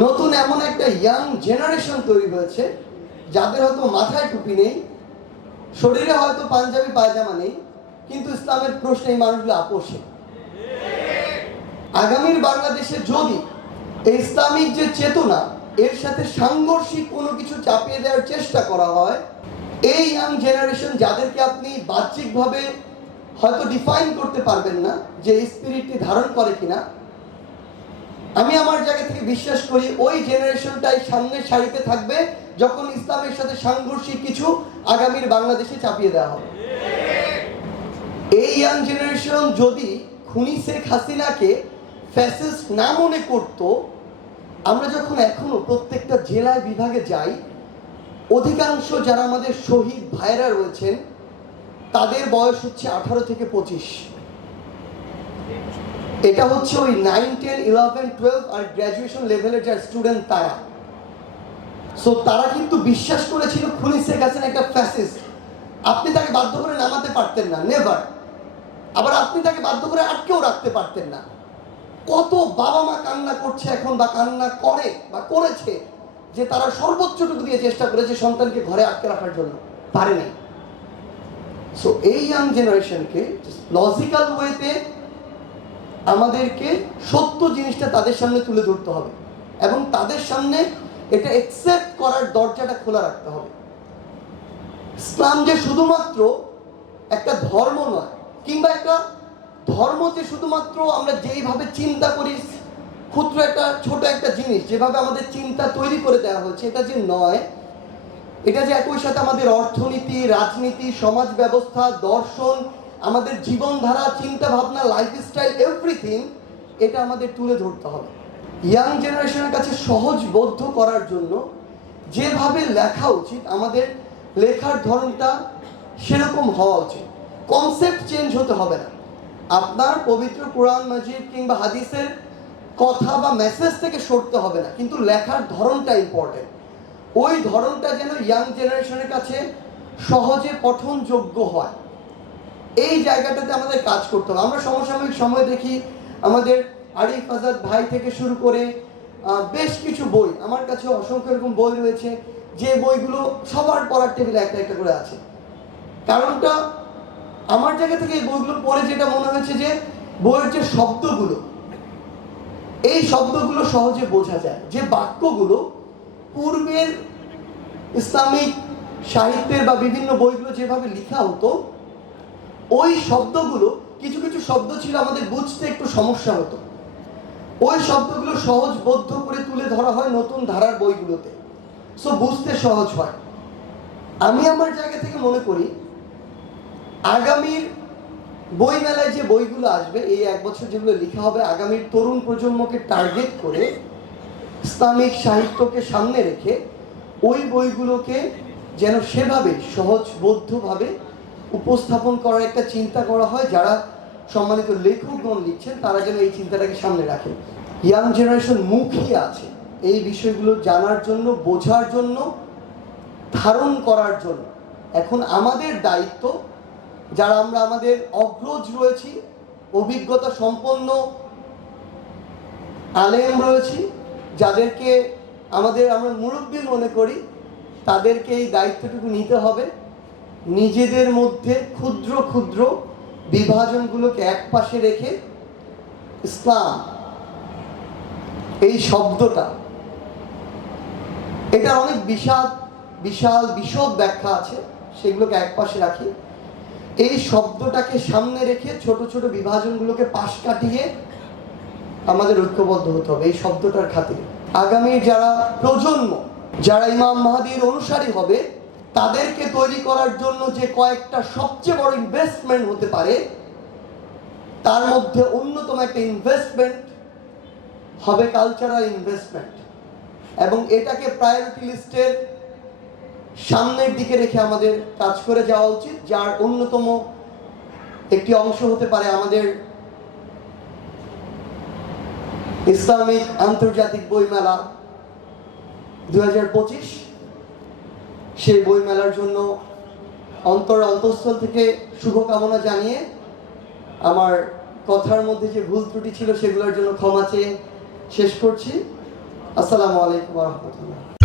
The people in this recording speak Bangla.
নতুন এমন একটা ইয়াং জেনারেশন তৈরি হয়েছে যাদের হয়তো মাথায় টুপি নেই, শরীরে হয়তো পাঞ্জাবি পায়জামা নেই, কিন্তু ইসলামের প্রশ্নে এই মানুষগুলো আপোষে। আগামীর বাংলাদেশে যদি এই ইসলামিক যে চেতনা এর সাথে সাংঘর্ষিক কোনো কিছু চাপিয়ে দেওয়ার চেষ্টা করা হয়, এই ইয়াং জেনারেশন যাদেরকে আপনি বাহ্যিকভাবে হয়তো ডিফাইন করতে পারবেন না যে এই স্পিরিটটি ধারণ করে কিনা, আমি আমার জায়গা থেকে বিশ্বাস করি ওই জেনারেশনটাই সামনের সারিতে থাকবে যখন ইসলামের সাথে সাংঘর্ষিক কিছু আগামীর বাংলাদেশে চাপিয়ে দেওয়া হবে। এই ইয়াং জেনারেশন যদি খুনি শেখ হাসিনাকে ফ্যাসিস্ট না মনে করত, আমরা যখন এখনো প্রত্যেকটা জেলায় বিভাগে যাই, অধিকাংশ যারা আমাদের শহীদ ভাইরা রয়েছেন তাদের বয়স হচ্ছে 18 থেকে 25। এটা হচ্ছে ওই 9, 10, 11, 12 আর গ্র্যাজুয়েশন লেভেলের যারা স্টুডেন্ট তারা। সো তারা কিন্তু বিশ্বাস করেছিল খুনি শেখ হাসিনা একটা ফ্যাসিস্ট। আপনি তাকে বাধ্য করে নামাতে পারতেন না, নেভার। আবার আপনি তাকে বাধ্য করে আটকেও রাখতে পারতেন না। কত বাবা মা কান্না করছে এখন, বা কান্না করে বা করেছে, যে তারা সর্বোচ্চটুকু দিয়ে চেষ্টা করেছে সন্তানকে ঘরে আটকে রাখার জন্য, পারেনি। সো এই ইয়াং জেনারেশনকে লজিক্যাল ওয়েতে আমাদেরকে সত্য জিনিসটা তাদের সামনে তুলে ধরতে হবে এবং তাদের সামনে এটা অ্যাকসেপ্ট করার দরজাটা খোলা রাখতে হবে। ইসলাম যে শুধুমাত্র একটা ধর্ম নয়, কিংবা একটা ধর্ম যে শুধুমাত্র আমরা যেইভাবে চিন্তা করি ক্ষুদ্র একটা ছোট একটা জিনিস যেভাবে আমাদের চিন্তা তৈরি করে দেওয়া হয়েছে, এটা যে নয়। এটা যে একই সাথে আমাদের অর্থনীতি, রাজনীতি, সমাজ ব্যবস্থা, দর্শন, আমাদের জীবনধারা, চিন্তা ভাবনা, লাইফস্টাইল, এভরিথিং, এটা আমাদের তুলে ধরতে হবে। ইয়াং জেনারেশনের কাছে সহজবোধ্য করার জন্য যেভাবে লেখা উচিত, আমাদের লেখার ধরনটা সেরকম হওয়া উচিত। কনসেপ্ট চেঞ্জ হতে হবে না। আপনার পবিত্র কোরআন মাজিদ কিংবা হাদিসের কথা বা মেসেজ থেকে সরতে হবে না, কিন্তু লেখার ধরনটা ইম্পর্টেন্ট। ওই ধরনটা যেন ইয়াং জেনারেশনের কাছে সহজে পঠনযোগ্য হয়, এই জায়গাটাতে আমাদের কাজ করতে হবে। আমরা সমসাময়িক সময় দেখি আমাদের আরিফ আজাদ ভাই থেকে শুরু করে বেশ কিছু বই, আমার কাছে অসংখ্য এরকম বই রয়েছে যে বইগুলো সবার পড়ার টেবিলে একটা একটা করে আছে। কারণটা আমার জায়গা থেকে এই বইগুলো পড়ে যেটা মনে হয়েছে যে বইয়ের যে শব্দগুলো, এই শব্দগুলো সহজে বোঝা যায়। যে বাক্যগুলো পূর্বের ইসলামিক সাহিত্যের বা বিভিন্ন বইগুলো যেভাবে লেখা হতো, ওই শব্দগুলো কিছু কিছু শব্দ ছিল আমাদের বুঝতে একটু সমস্যা হতো। ওই শব্দগুলো সহজবোধ্য করে তুলে ধরা হয় নতুন ধারার বইগুলোতে, সো বুঝতে সহজ হয়। আমি আমার জায়গা থেকে মনে করি আগামীর বই মেলায় যে বইগুলো আসবে, এই 1 বছর যেগুলো লেখা হবে, আগামীর তরুণ প্রজন্মকে টার্গেট করে ইসলামিক সাহিত্যকে সামনে রেখে ওই বইগুলোকে যেন সেভাবে সহজবোধ্যভাবে উপস্থাপন করার একটা চিন্তা করা হয়। যারা সম্মানিত লেখকগণ লিখছেন তারা যেন এই চিন্তাটাকে সামনে রাখেন। ইয়াং জেনারেশন মুখিয়ে আছে এই বিষয়গুলো জানার জন্য, বোঝার জন্য, ধারণ করার জন্য। এখন আমাদের দায়িত্ব, যারা আমরা আমাদের অগ্রজ রয়েছি, অভিজ্ঞতা সম্পন্ন আলেম রয়েছি, যাদেরকে আমরা মুরব্বী মনে করি, তাদেরকে এই দায়িত্বটুকু নিতে হবে। নিজেদের মধ্যে ক্ষুদ্র ক্ষুদ্র বিভাজনগুলোকে একপাশে রেখে ইসলাম এই শব্দটা, এটার অনেক বিশাল বিশদ ব্যাখ্যা আছে, সেগুলোকে একপাশে রাখি। এই শব্দটাকে সামনে রেখে ছোট ছোট বিভাজনগুলোকে পাশ কাটিয়ে আমাদের ঐক্যবদ্ধ হতে হবে এই শব্দটার খাতিরে। আগামী যারা প্রজন্ম, যারা ইমাম মাহদীর অনুসারী হবে, তাদেরকে তৈরি করার জন্য যে কয়েকটা সবচেয়ে বড় ইনভেস্টমেন্ট হতে পারে, তার মধ্যে অন্যতম একটা ইনভেস্টমেন্ট হবে কালচারাল ইনভেস্টমেন্ট। এবং এটাকে প্রায়োরিটি লিস্টের সামনের দিকে রেখে আমাদের কাজ করে যাওয়া উচিত, যার অন্যতম একটি অংশ হতে পারে আমাদের ইসলামিক আন্তর্জাতিক বইমেলা 2025। সেই বইমেলার জন্য অন্তঃস্থল থেকে শুভকামনা জানিয়ে, আমার কথার মধ্যে যে ভুল ত্রুটি ছিল সেগুলোর জন্য ক্ষমা চেয়ে শেষ করছি। আসসালামু আলাইকুম ওয়া রাহমাতুল্লাহ।